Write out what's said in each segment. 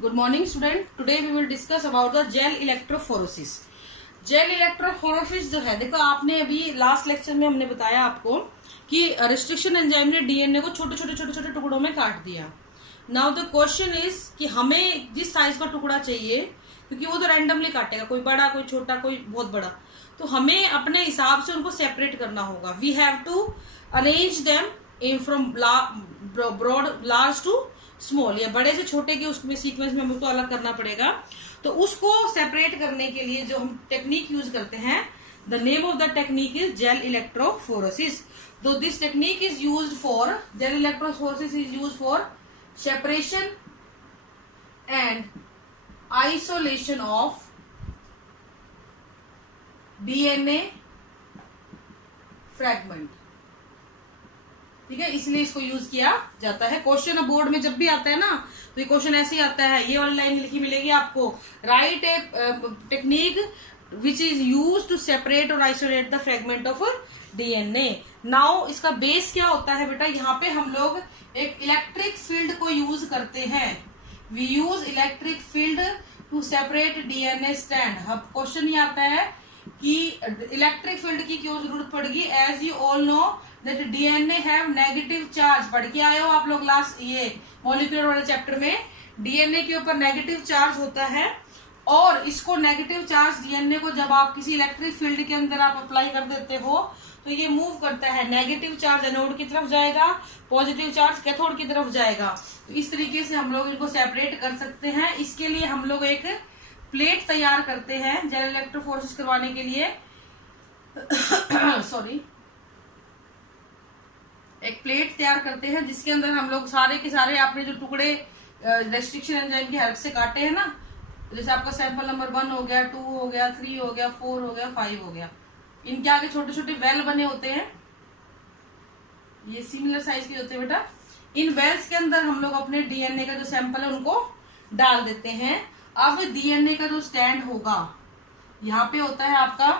Good morning, student. Today we will discuss about the gel electrophoresis. Gel electrophoresis जो है, देखो आपने अभी लास्ट लेक्चर में हमने बताया आपको कि रिस्ट्रिक्शन एंजाइम ने डीएनए को छोटे छोटे टुकड़ों में काट दिया. नाउ द क्वेश्चन इज कि हमें जिस साइज का टुकड़ा चाहिए, क्योंकि वो तो रैंडमली काटेगा, कोई बड़ा कोई छोटा कोई बहुत बड़ा, तो हमें अपने हिसाब से उनको सेपरेट करना होगा. We have to arrange them in from broad large to small, या बड़े से छोटे के उसमें सीक्वेंस में हमको अलग करना पड़ेगा. तो उसको सेपरेट करने के लिए जो हम टेक्निक यूज करते हैं, the name of the technique is gel electrophoresis. तो this technique is used for gel electrophoresis is used for separation and isolation of DNA fragment. ठीक है, इसलिए इसको यूज किया जाता है. क्वेश्चन बोर्ड में जब भी आता है ना, तो ये क्वेश्चन ऐसे ही आता है. ये वाली लाइन लिखी मिलेगी आपको, write a technique which is use to separate और isolate the fragment of DNA. Now इसका बेस क्या होता है बेटा, यहाँ पे हम लोग एक इलेक्ट्रिक फील्ड को यूज करते हैं. We use electric field to separate DNA stand. अब क्वेश्चन ये आता है कि इलेक्ट्रिक फील्ड की क्यों जरूरत पड़ेगी. As you all know that DNA have negative charge. पढ़ के आए हो आप लोग लास्ट ये मॉलिक्यूलर वाले चैप्टर में. डीएनए के ऊपर नेगेटिव चार्ज होता है, और इसको नेगेटिव चार्ज डीएनए को जब आप किसी इलेक्ट्रिक फील्ड के अंदर आप अप्लाई कर देते हो, तो ये मूव करता है. नेगेटिव चार्ज एनोड की तरफ जाएगा, पॉजिटिव चार्ज कैथोड की तरफ जाएगा. तो इस तरीके से हम लोग इनको सेपरेट कर सकते हैं. इसके लिए हम लोग एक प्लेट तैयार करते हैं जेल इलेक्ट्रोफोरेसिस करवाने के लिए. सॉरी, एक प्लेट तैयार करते हैं जिसके अंदर हम लोग सारे के सारे आपने जो टुकड़े रेस्ट्रिक्शन एंजाइम की हेल्प से काटे हैं ना, जैसे आपका सैंपल नंबर 1 हो गया, 2 हो गया, 3 हो गया, 4 हो गया, 5 हो गया, इनके आगे छोटे छोटे वेल बने होते हैं. ये सिमिलर साइज के होते हैं बेटा. इन वेल्स के अंदर हम लोग अपने डीएनए का जो सैंपल है उनको डाल देते हैं. अब डीएनए का जो स्टैंड होगा, यहाँ पे होता है आपका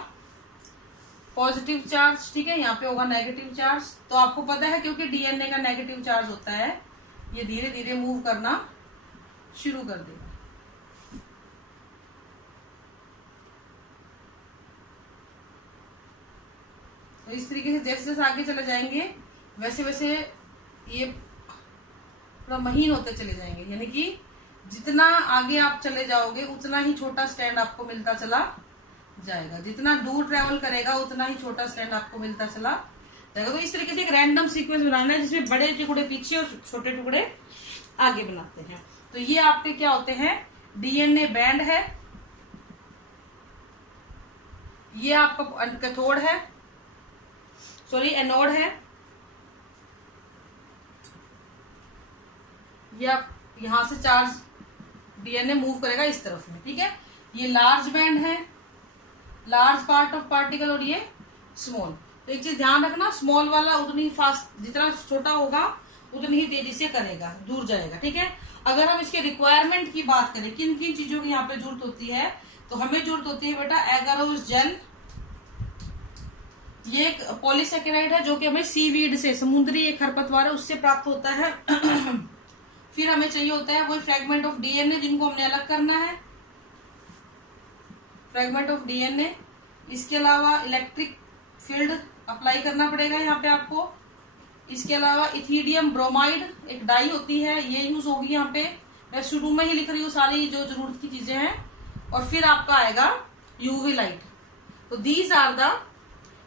पॉजिटिव चार्ज, ठीक है, यहाँ पे होगा नेगेटिव चार्ज. तो आपको पता है क्योंकि डीएनए का नेगेटिव चार्ज होता है, ये धीरे धीरे मूव करना शुरू कर देगा. तो इस तरीके से जैसे जैसे आगे चले जाएंगे वैसे वैसे ये थोड़ा महीन होते चले जाएंगे. यानी कि जितना आगे आप चले जाओगे उतना ही छोटा स्टैंड आपको मिलता चला जाएगा. जितना दूर ट्रेवल करेगा उतना ही छोटा स्टैंड आपको मिलता चला जाएगा. तो इस तरीके से एक रैंडम सीक्वेंस बनाना है जिसमें बड़े टुकड़े पीछे और छोटे टुकड़े आगे बनाते हैं. तो ये आपके क्या होते हैं, डीएनए बैंड है, ये आपका कैथोड है, सॉरी एनोड है. ये आप यहां से चार्ज डीएनए मूव करेगा इस तरफ में, ठीक है. ये लार्ज बैंड है, लार्ज पार्ट ऑफ पार्टिकल, और ये स्मॉल. तो एक चीज ध्यान रखना, स्मॉल वाला उतनी ही फास्ट, जितना छोटा होगा उतनी ही तेजी से करेगा, दूर जाएगा, ठीक है. अगर हम इसके रिक्वायरमेंट की बात करें, किन किन चीजों की यहाँ पे जरूरत होती है, तो हमें जरूरत होती है बेटा एगारोस जेल. ये एक पॉलीसेकेराइड है जो कि हमें सीवीड से, समुद्री एक खरपतवार है, उससे प्राप्त होता है. फिर हमें चाहिए होता है कोई फ्रेगमेंट ऑफ डीएनए जिनको हमने अलग करना है, फ्रेगमेंट ऑफ डीएनए. इसके अलावा इलेक्ट्रिक फील्ड अप्लाई करना पड़ेगा यहाँ पे आपको. इसके अलावा इथीडियम ब्रोमाइड एक डाई होती है, ये यूज होगी यहाँ पे. मैं शुरू में ही लिख रही हूँ सारी जो जरूरत की चीजें हैं. और फिर आपका आएगा यूवी लाइट. तो these are the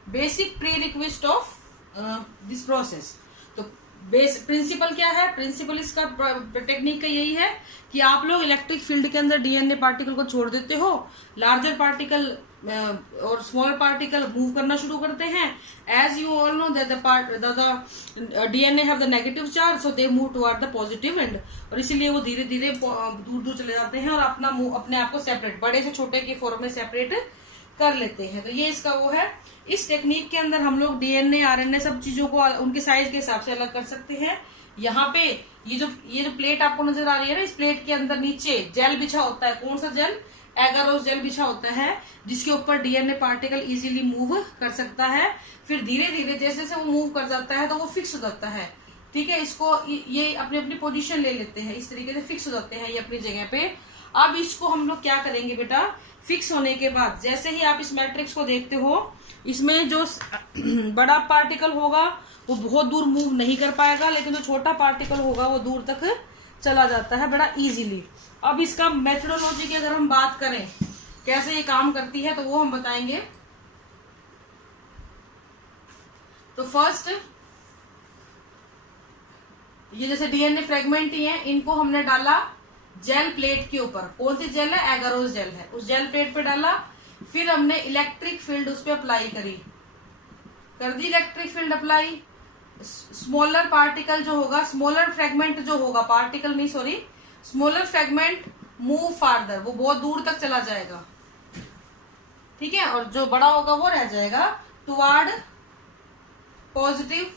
basic pre request of this process. तो बेस प्रिंसिपल क्या है, प्रिंसिपल इसका टेक्निक का यही है कि आप लोग इलेक्ट्रिक फील्ड के अंदर डीएनए पार्टिकल को छोड़ देते हो, लार्जर पार्टिकल और स्मॉलर पार्टिकल मूव करना शुरू करते हैं. As you all know that the DNA have the negative charge, so they move toward the positive end. और इसीलिए वो धीरे धीरे दूर दूर चले जाते हैं और अपने आप को सेपरेट, बड़े से छोटे के फॉर्म में सेपरेट कर लेते हैं. तो ये इसका वो है. इस टेक्निक के अंदर हम लोग डीएनए आरएनए सब चीजों को उनके साइज के हिसाब से अलग कर सकते हैं. यहाँ पे ये जो प्लेट आपको नजर आ रही है ना, इस प्लेट के अंदर नीचे जेल बिछा होता है. कौन सा जेल, एगारोस जेल बिछा होता है, जिसके ऊपर डीएनए पार्टिकल इजीली मूव कर सकता है. फिर धीरे धीरे जैसे जैसे वो मूव कर जाता है तो वो फिक्स हो जाता है. ठीक है, इसको ये अपनी अपनी पोजीशन ले लेते हैं, इस तरीके से फिक्स हो जाते हैं ये अपनी जगह पे। अब इसको हम लोग क्या करेंगे बेटा, फिक्स होने के बाद जैसे ही आप इस मैट्रिक्स को देखते हो, इसमें जो बड़ा पार्टिकल होगा वो बहुत दूर मूव नहीं कर पाएगा, लेकिन जो छोटा पार्टिकल होगा वो दूर तक चला जाता है बड़ा इजीली। अब इसका मेथडोलॉजी की अगर हम बात करें कैसे ये काम करती है, तो वो हम बताएंगे। तो फर्स्ट, ये जैसे डीएनए फ्रेगमेंट ही है, इनको हमने डाला जेल प्लेट के ऊपर। कौन सी जेल है, एगारोस जेल है, उस जेल प्लेट पे डाला। फिर हमने इलेक्ट्रिक फील्ड उस पर अप्लाई कर the electric field apply. Smaller particle जो होगा, स्मॉलर फ्रेगमेंट जो होगा, पार्टिकल नहीं sorry, smaller fragment move farther, वो बहुत दूर तक चला जाएगा, ठीक है, और जो बड़ा होगा वो रह जाएगा टुवार्ड पॉजिटिव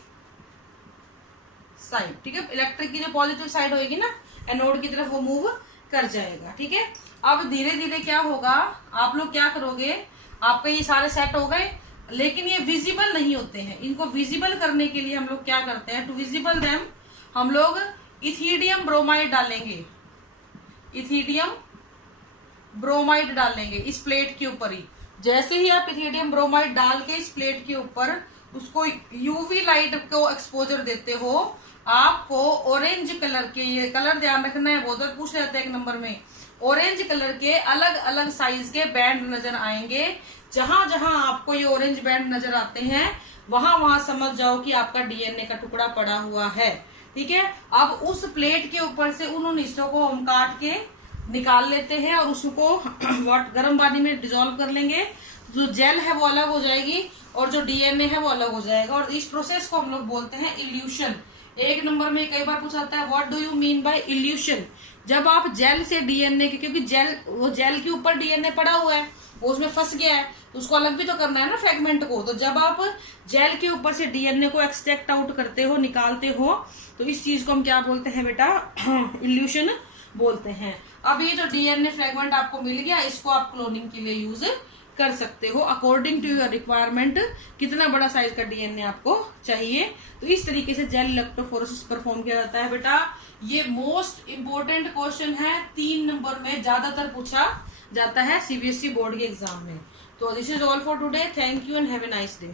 साइड, ठीक है। इलेक्ट्रिक की जो पॉजिटिव साइड होगी ना, एनोड की तरफ, वो मूव कर जाएगा, ठीक है। अब धीरे धीरे क्या होगा, आप लोग क्या करोगे, आपके ये सारे सेट हो गए, लेकिन ये विजिबल नहीं होते हैं। इनको विजिबल करने के लिए हम लोग क्या करते हैं, टू विजिबल देम हम लोग इथिडियम ब्रोमाइड डालेंगे, इथिडियम ब्रोमाइड डालेंगे इस प्लेट के ऊपर ही। जैसे ही आप इथिडियम ब्रोमाइड डाल के इस प्लेट के ऊपर उसको यूवी लाइट को एक्सपोजर देते हो, आपको ऑरेंज कलर के, ये कलर ध्यान रखना है, बहुत बार पूछ लेते हैं एक नंबर में, ऑरेंज कलर के अलग अलग साइज के बैंड नजर आएंगे। जहां जहां आपको ये ऑरेंज बैंड नजर आते हैं, वहां वहां समझ जाओ कि आपका डीएनए का टुकड़ा पड़ा हुआ है, ठीक है। अब उस प्लेट के ऊपर से उन हिस्सों को हम काट के निकाल लेते हैं और उसको गर्म पानी में डिजोल्व कर लेंगे। जो जेल है वो अलग हो जाएगी और जो डीएनए है वो अलग हो जाएगा, और इस प्रोसेस को हम लोग बोलते हैं इल्यूशन। एक नंबर में कई बार पूछा जाता है, what do you mean by evolution. जब आप जेल से डीएनए के, क्योंकि जेल के ऊपर डीएनए पड़ा हुआ है, वो उसमें फंस गया है, तो उसको अलग भी तो करना है ना फ्रेगमेंट को। तो जब आप जेल के ऊपर से डीएनए को एक्सट्रैक्ट आउट करते हो, निकालते हो, तो इस चीज को हम क्या बोलते हैं बेटा, इल्यूशन बोलते हैं। अब ये जो डीएनए फ्रेगमेंट आपको मिल गया, इसको आप क्लोनिंग के लिए यूज कर सकते हो अकॉर्डिंग टू योर रिक्वायरमेंट, कितना बड़ा साइज का डीएनए आपको चाहिए। तो इस तरीके से जेल इलेक्ट्रोफोरेसिस परफॉर्म किया जाता है बेटा। ये मोस्ट इंपोर्टेंट क्वेश्चन है, 3 नंबर में ज्यादातर पूछा जाता है सीबीएसई बोर्ड के एग्जाम में। तो this is all for today, thank you and have a nice day.